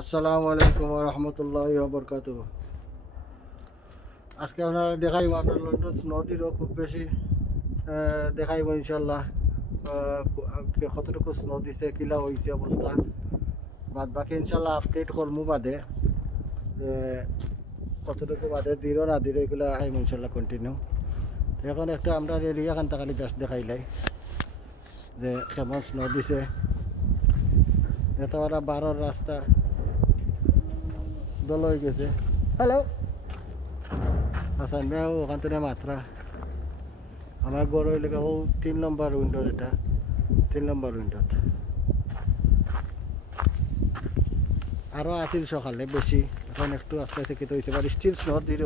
আসসালামু আলাইকুম ওয়া রাহমাতুল্লাহি ওয়া বারাকাতুহু। আজকে আপনারা দেখাইব আমরা লন্ডন নদীরও খুব বেশি দেখাইব ইনশাল্লাহ। কতটুকু স্নো দিছে, কিলা হয়েছে অবস্থা, বাদ বাকি ইনশাল্লাহ আপডেট করমু বাদে যে কতটুকু বাদে দিরো না দিরো এগুলো আইম ইনশাল্লাহ কন্টিনিউ। এখন একটা আমরা এরিয়া খান তাকালি জাস্ট দেখাইলাই যে কেমন স্নো দিছে। এটা ওরা 12 রাস্তা দল হয়ে গেছে। হ্যালো হাসান ভাই, ওখান থেকে মাত্রা আমার গড় হইলে ও 3 নম্বর উইন্ডো, যেটা 3 নম্বর উইন্ডোত আরও আসিল সকালে বেশি, এখন একটু আস্তে আস্তে কেটে হয়েছে। বাট স্টিল স্নো দিল,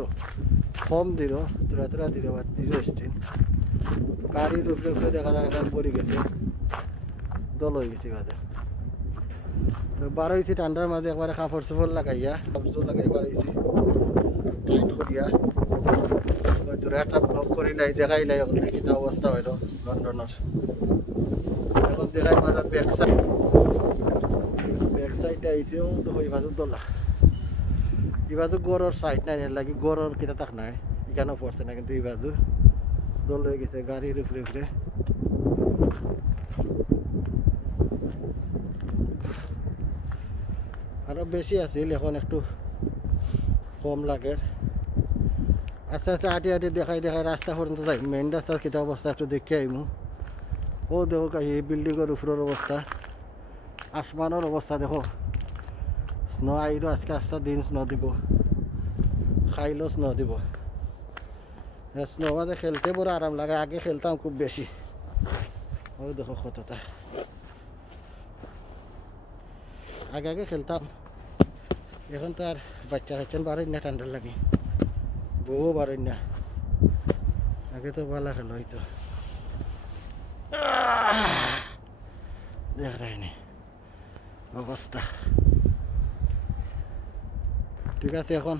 কম দিল, তোরা তোরা দিল, বাট দিল স্টিল। গাড়ির উপরে উপরে দেখা যায় এখন পড়ে গেছে, দল হয়ে গেছে বাদে। তো বার হয়েছি ঠান্ডার মাঝে একবারে কাপড় চোপড় লাগাইয়া কাপড় লাগাই বার হয়েছি টাইট করিয়া। তোরা একটা ব্লগ করি নাই, দেখাই নাই ওখানে কিনা অবস্থা হইল লন্ডনের। এখন দেখাই মানে ব্যাক সাইডে আইছে, ও তো ওই বাজু দোলা এই বাজু গড়ের সাইড নাই, লাগি গড়ের কিনা তাক নাই, এখানেও পড়ছে না, কিন্তু এই বাজু দোল হয়ে গেছে গাড়ির উপরে উপরে। আরো বেশি আছিল, এখন একটু কম লাগে। আস্তে আস্তে হাঁটি হাঁটি দেখাই দেখাই রাস্তা পর্যন্ত যাই, মেইন রাস্তার কিতা অবস্থা একটু দেখে আইমু। ও দেখো এই বিল্ডিংয়ের উপরের অবস্থা, আসমানের অবস্থা দেখো। স্নো আইলো আজকে, আস্তে দিন স্নো দিব, খাইলেও স্নো দিব। স্নো মাঝে খেলতে বড় আরাম লাগে, আগে খেলতাম খুব বেশি। ও দেখো কতটা আগে আগে খেলতাম, এখন তো আর বাচ্চা কাচ্চান বাড়েন না, ঠান্ডার লাগে বউ বাড়েন না। আগে তো ভালো খেলো হইতো, দেখায়নি অবস্থা। ঠিক আছে, এখন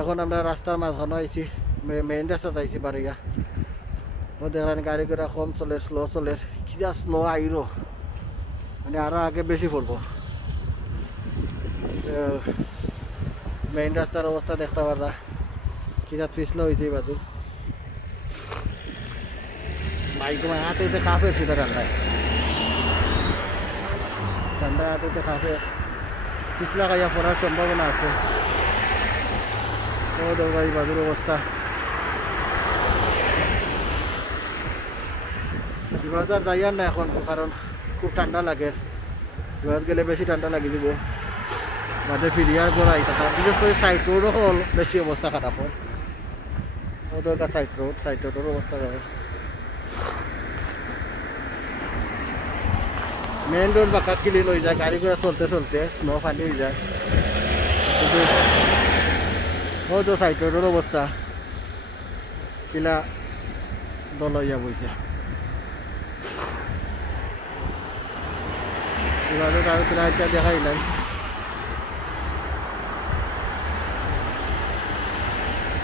এখন আমরা রাস্তার মাঝখানে আইছি, মেইন রাস্তাতে আইছি বাড়িয়া। ও দেখলেন গাড়ি ঘোড়া কম চলে, স্লো চলে, কিরা স্নো আইরো মানে আরো আগে বেশি পড়বো। মেইন রাস্তার অবস্থা দেখতে পারা, কিরা পিছলো হয়েছে এই বাজু। বাইক হাতে উঠে কাফে সেটা ঠান্ডায় ঠান্ডায় হাতে উঠে কাফে পিছলা খাইয়া পড়ার সম্ভাবনা আছে। ও দেখো এই বাজুর অবস্থা। এবার তো যাইয়ার না এখন, কারণ খুব ঠান্ডা লাগে, এবার গেলে বেশি ঠান্ডা লাগি দিব। বাদে ফিরিয়ার পড়াই থাকা, বিশেষ করে সাইড রোডও হল বেশি অবস্থা খারাপ হয়। ও দরকার সাইড রোডের অবস্থা যাবে। মেইন রোড বাঁকা ক্লিন হয়ে যায়, গাড়ি ঘোড়া চলতে চলতে স্নো ফালি হয়ে যায়। কিন্তু ও তো সাইড রোডের অবস্থা কিলা দল হইয়া বইছে। এবার তার প্রায়টা দেখাই নাই,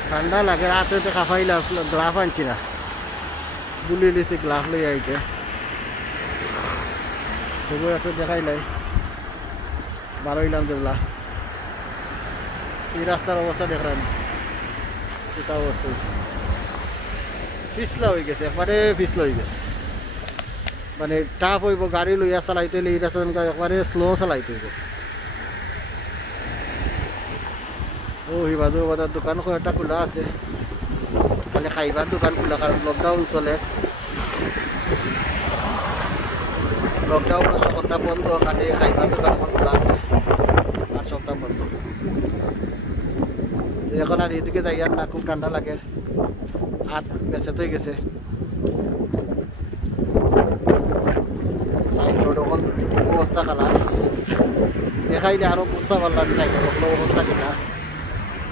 ঠান্ডা লাগে। রাতে তো কাফাইলাম, গ্লাভ আনছি না, বুলি লিছি গ্লাভ লই আইতে, তবু একটু দেখাই নাই। বারোইলাম যেগুলা এই রাস্তার অবস্থা দেখলাম, এটা অবস্থা হয়েছে, পিছলা হয়ে গেছে, একবারে পিছলা হয়ে গেছে। মানে টাফ হইব গাড়ি লইয়া চালাইতে হলে এই রাস্তা একবারে স্লো চালাইতে হইব। ও হিবাদুর বাজার দোকান কয়েকটা খোলা আছে, খালি খাইবার দোকান খোলা, কারণ লকডাউন চলে। লকডাউন সপ্তাহ বন্ধ, খালি খাইবার দোকান খোলা আছে, আর সপ্তাহ বন্ধ। এখন আর এদিকে যাই আর না, খুব ঠান্ডা লাগে, হাত বেঁচে তো গেছে। সাইড রোড এখন অবস্থা খালাস, দেখাইলে আরো বুঝতে পারলাম সাইড রোড অবস্থা কিনা,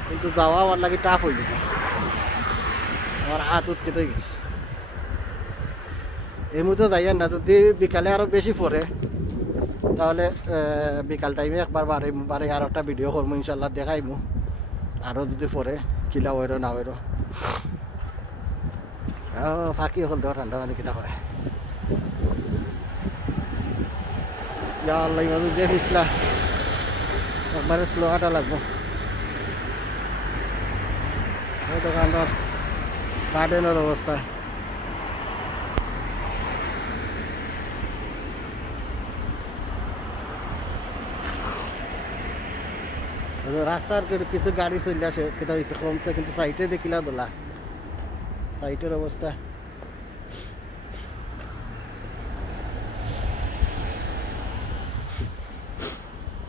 কিন্তু যাওয়া আমার লাগে টাফ হয়ে যাবে, আমার হাত উৎকে তো গেছে। এই মুহূর্তে যাই আর না, যদি বিকালে আরো বেশি পড়ে তাহলে বিকাল টাইমে একবার বারে আর একটা ভিডিও করবো ইনশাল্লাহ, দেখাইমু আরও যদি পরে। কিলা হইরো না হইরো ফাঁকি হল দেওয়া ঠান্ডা মানে কিনা করে আল্লাহ ইমাদু যে পিছলা একবারে স্লো হাঁটা লাগবো ওই দোকানদার গার্ডেনের অবস্থা রাস্তার কিছু গাড়ি চলে আসে কেটা হয়েছে কমছে কিন্তু সাইটে দেখিলা দোলা সাইটের অবস্থা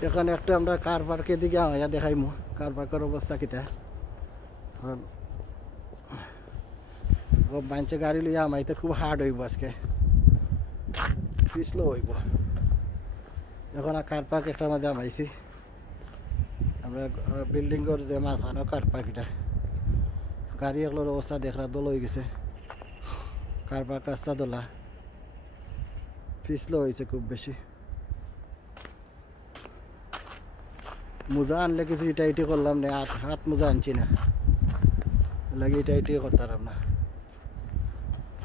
এখানে একটা আমরা কার পার্কের দিকে আমায় দেখাইমু কার পার্কের অবস্থা কিতা কারণ বাঞ্চে গাড়ি লইয়া আমাইতে খুব হার্ড হইব আজকে পিছলো হইব এখন কার পার্ক একটা মাঝে আমাইছি আমরা বিল্ডিংয়ের যে মাঝখানো কার পার্ক এটা গাড়ি এগুলোর অবস্থা দেখরা দোল হয়ে গেছে কার পার্ক রাস্তা দোলা পিছলো হয়েছে খুব বেশি মোজা আনলে কিছু ইটা ইটি করলাম না হাত মোজা আনছি না লাগে এটা ইটি করতাম না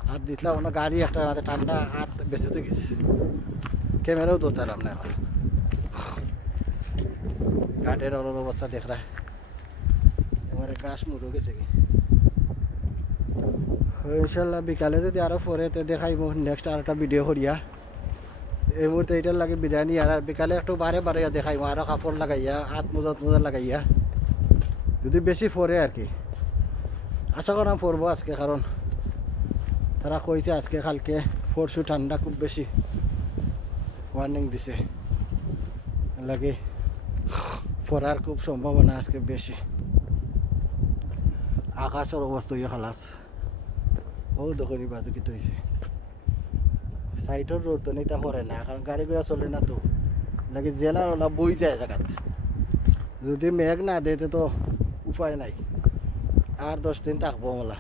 হাত দিতলাম না গাড়ি একটা হাতে ঠান্ডা হাত বেঁচেতে গেছে ক্যামেরাও ধরতাম না এখন ঘাটের অলর অবস্থা দেখরা এবারে গাছ মুড়ো গেছে কি ইনশাল্লাহ বিকালে যদি আরো পরে দেখাইব নেক্সট আর একটা ভিডিও করিয়া এই মুহূর্তে এটার লাগে বিরিয়ানি আর বিকালে একটু বারে বারে দেখাইব আরো কাপড় লাগাইয়া হাত মোজা লাগাইয়া যদি বেশি পরে আর কি আশা করাম পরবো আজকে কারণ তারা কইছে আজকে কালকে পরশু ঠান্ডা খুব বেশি ওয়ার্নিং দিছে লাগে পড়ার খুব সম্ভাবনা আজকে বেশি আকাশের অবস্থা ইয়ে খালাস ও দোকানি বাদু কি হয়েছে সাইডের রোড তো নিতে পড়ে না কারণ গাড়ি ঘোড়া চলে না তো লাগে জেলার ওলা বই যায় জায়গাতে যদি মেঘ না দিতে তো উপায় নাই আর 10 দিন থাকবো মোলা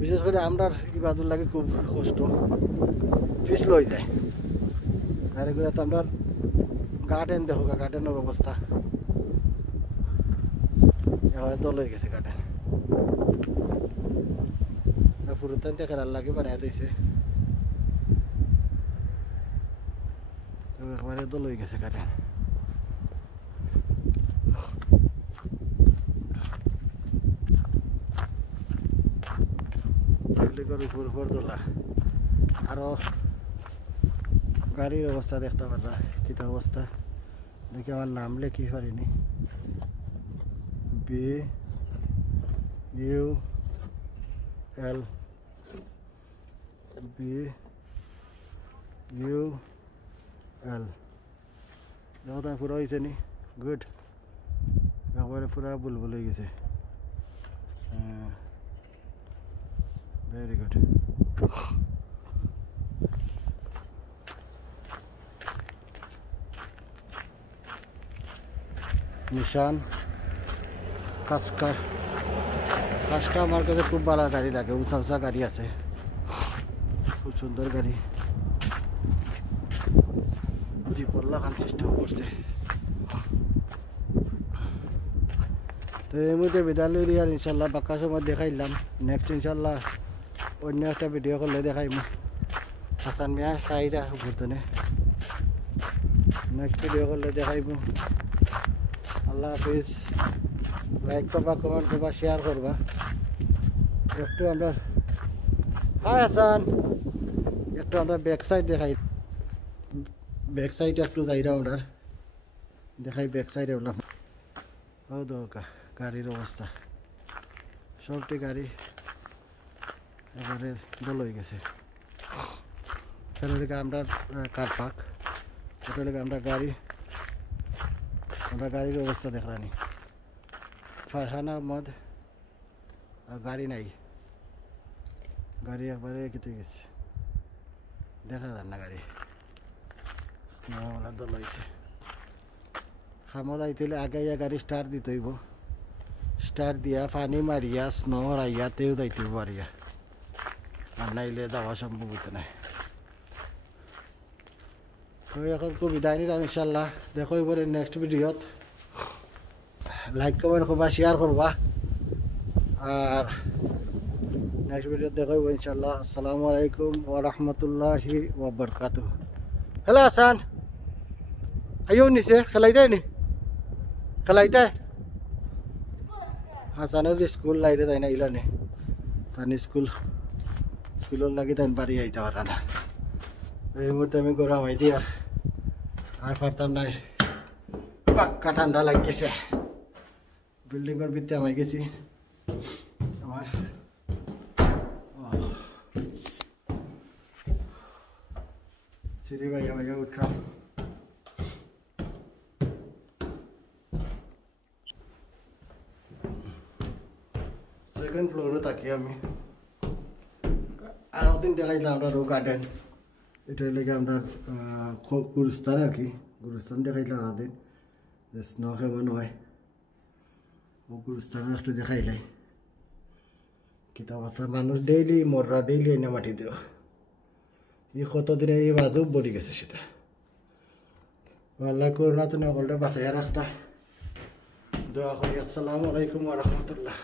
বিশেষ করে আমরা এই বাজুর লাগে খুব কষ্ট পিছল হয়ে যায় গাড়ি ঘোড়া তো আমরা গার্ডেন দেখো গার্ডেনের অবস্থা দল হয়ে গেছে গার্ডেন পুরোটান থেকে খেলার লাগে বানাই দিয়েছে একবারে দল হয়ে গেছে গার্ডেন উপর দোলা আরো গাড়ির অবস্থা দেখতে পারা কিটা অবস্থা দেখি আমার নাম লেখি পারিনি BUL দেখো তুমি পুরো হয়েছে নি গুড একবারে পুরা বুলবুল হয়ে গেছে ভেরি গুড নিশান কাজকা আমার কাছে খুব ভালো গাড়ি লাগে উঁচা উঁচা গাড়ি আছে খুব সুন্দর গাড়ি পড়লা খান সিস্টেম করছে তো এই মুহূর্তে বিদ্যালয় আর ইনশাল্লাহ বাক্কা সময় দেখাইলাম নেক্সট ইনশাল্লাহ অন্য একটা ভিডিও করলে দেখাইম হাসান মিয়া চাহিদা ঘুরতনে নেক্সট ভিডিও করলে দেখাইব আল্লাহ হাফিজ লাইক করবা কমেন্ট করবা শেয়ার করবা একটু আমরা হাই হাসান একটু আমরা ব্যাক সাইড দেখাই ব্যাক সাইডে একটু যাইরা আমরা দেখাই ব্যাক সাইডে বললাম ও দরকার গাড়ির অবস্থা সবটি গাড়ি এবারে দল হয়ে গেছে সেদিকে আমরা কার পার্ক সেদিকে আমরা গাড়ির অবস্থা দেখলানি ফারহান আহমদ আর গাড়ি নাই গাড়ি একবারে কেটে গেছে দেখা যান না গাড়ি দল হয়েছে খামত আইতে আগে গাড়ি স্টার্ট দিতে হইব স্টার্ট দিয়া পানি মারিয়া স্নো হরাইয়া তেও যাইতে পারিয়া আর নাইলে যাওয়া সম্ভব হইতে নাই তো এখন খুব বিদায় নিলাম ইনশাল্লাহ দেখো এবারে নেক্সট ভিডিওত লাইক কমেন্ট করবা শেয়ার করবা আর নেক্সট ভিডিও দেখাবো ইনশাআল্লাহ। আসসালামু আলাইকুম ওয়া রাহমাতুল্লাহি ওয়া বারাকাতুহু। হ্যালো হাসান, আইও নিচে খেলাইতে নি খেলাইতে হাসানের স্কুল লাইরে তাই না ইলানে তার স্কুলের লাগি তাই বাড়ি আইতে পারে না। এই মুহূর্তে আমি গরম আই দিই আর পারতাম না, পাক্কা ঠান্ডা লাগতেছে। বিল্ডিংয়ের ভিতরে আমি গেছি আমার সিঁড়ি ভাইয়া ভাইয়া উঠলাম। সেকেন্ড ফ্লোরে থাকি আমি। আর ওদিন দেখাইলাম আমরা রো গার্ডেন, এটা লেগে আমরা গুরুস্থান আর কি, গুরুস্থান দেখাইলাম ওদিন যে স্নো কেমন হয়, ও গুরুস্থান একটু দেখাইলাই। কিতাব আছে মানুষ ডেইলি মররা ডেইলি এনে মাটি দিল, এই কতদিনে এই বাজু বলি গেছে সেটা। আল্লাহ করুণা তুমি সকলটা বাঁচাইয়া রাখতা, দোয়া করি। আসসালামু আলাইকুম ওয়া রাহমাতুল্লাহ।